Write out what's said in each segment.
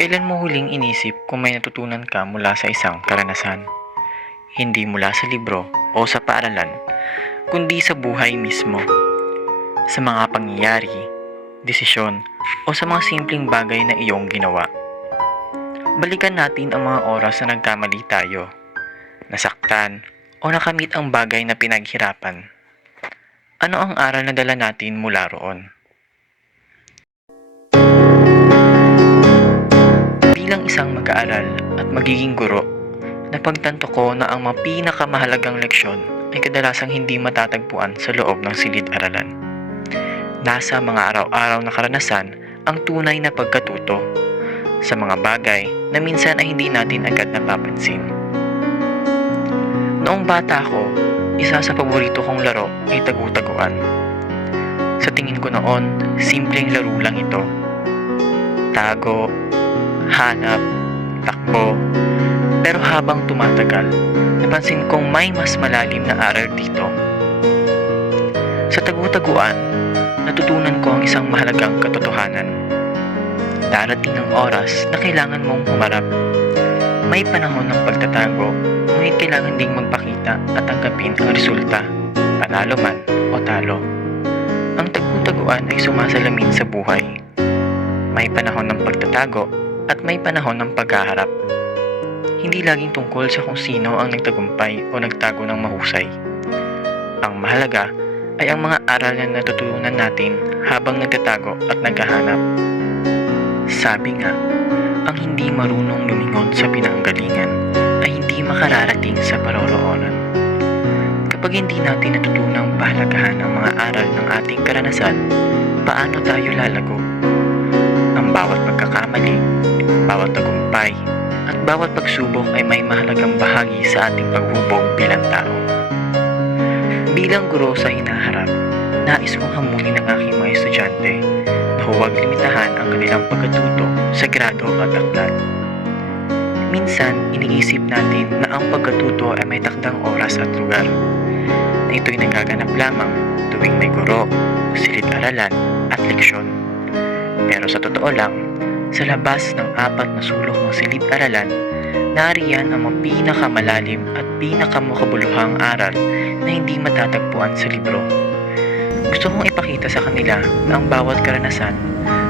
Kailan mo huling inisip kung may natutunan ka mula sa isang karanasan? Hindi mula sa libro o sa paaralan, kundi sa buhay mismo. Sa mga pangyayari, desisyon, o sa mga simpleng bagay na iyong ginawa. Balikan natin ang mga oras na nagkamali tayo, nasaktan, o nakamit ang bagay na pinaghirapan. Ano ang aral na dala natin mula roon? Bilang isang mag-aaral at magiging guro, napagtanto ko na ang mga pinakamahalagang leksyon ay kadalasang hindi matatagpuan sa loob ng silid-aralan. Nasa mga araw-araw na karanasan ang tunay na pagkatuto sa mga bagay na minsan ay hindi natin agad napapansin. Noong bata ako, isa sa paborito kong laro ay tagu-taguan. Sa tingin ko noon, simpleng laro lang ito. Tago, hanap, takbo. Pero habang tumatagal, napansin kong may mas malalim na aral dito. Sa tagu-taguan, natutunan ko ang isang mahalagang katotohanan. Darating ang oras na kailangan mong humarap. May panahon ng pagtatago, ngunit kailangan ding magpakita at tanggapin ang resulta, panalo man o talo. Ang tagu-taguan ay sumasalamin sa buhay. May panahon ng pagtatago at may panahon ng paghaharap. Hindi laging tungkol sa kung sino ang nagtagumpay o nagtago ng mahusay. Ang mahalaga ay ang mga aral na natutunan natin habang nagtatago at naghahanap. Sabi nga, ang hindi marunong lumingon sa pinanggalingan ay hindi makararating sa paroroonan. Kapag hindi natin natutunang pahalagahan ang mga aral ng ating karanasan, paano tayo lalago? Ang bawat pagkakamali, bawat tagumpay, at bawat pagsubok ay may mahalagang bahagi sa ating paghubog bilang tao. Bilang guro sa hinaharap, nais kong hamunin ng aking mga estudyante na huwag limitahan ang kanilang pagkatuto sa grado at aklat. Minsan, iniisip natin na ang pagkatuto ay may takdang oras at lugar, na ito'y nagaganap lamang tuwing may guro, silid-aralan at leksyon. Pero sa totoo lang, sa labas ng 4 na sulok ng silid-aralan, nariyan ang mga pinakamalalim at pinakamakabuluhang aral na hindi matatagpuan sa libro. Gusto kong ipakita sa kanila na ang bawat karanasan,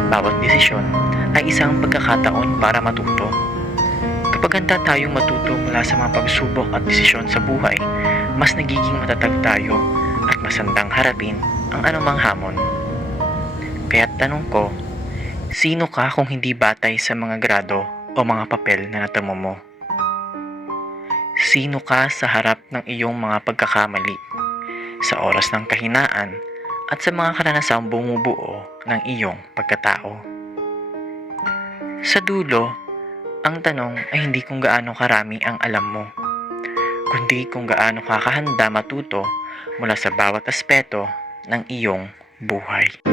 bawat desisyon ay isang pagkakataon para matuto. Kapag handa tayong matuto mula sa mga pagsubok at desisyon sa buhay, mas nagiging matatag tayo at mas handang harapin ang anumang hamon. Kaya't tanong ko, sino ka kung hindi batay sa mga grado o mga papel na natamo mo? Sino ka sa harap ng iyong mga pagkakamali, sa oras ng kahinaan, at sa mga karanasang bumubuo ng iyong pagkatao? Sa dulo, ang tanong ay hindi kung gaano karami ang alam mo, kundi kung gaano ka kahanda matuto mula sa bawat aspeto ng iyong buhay.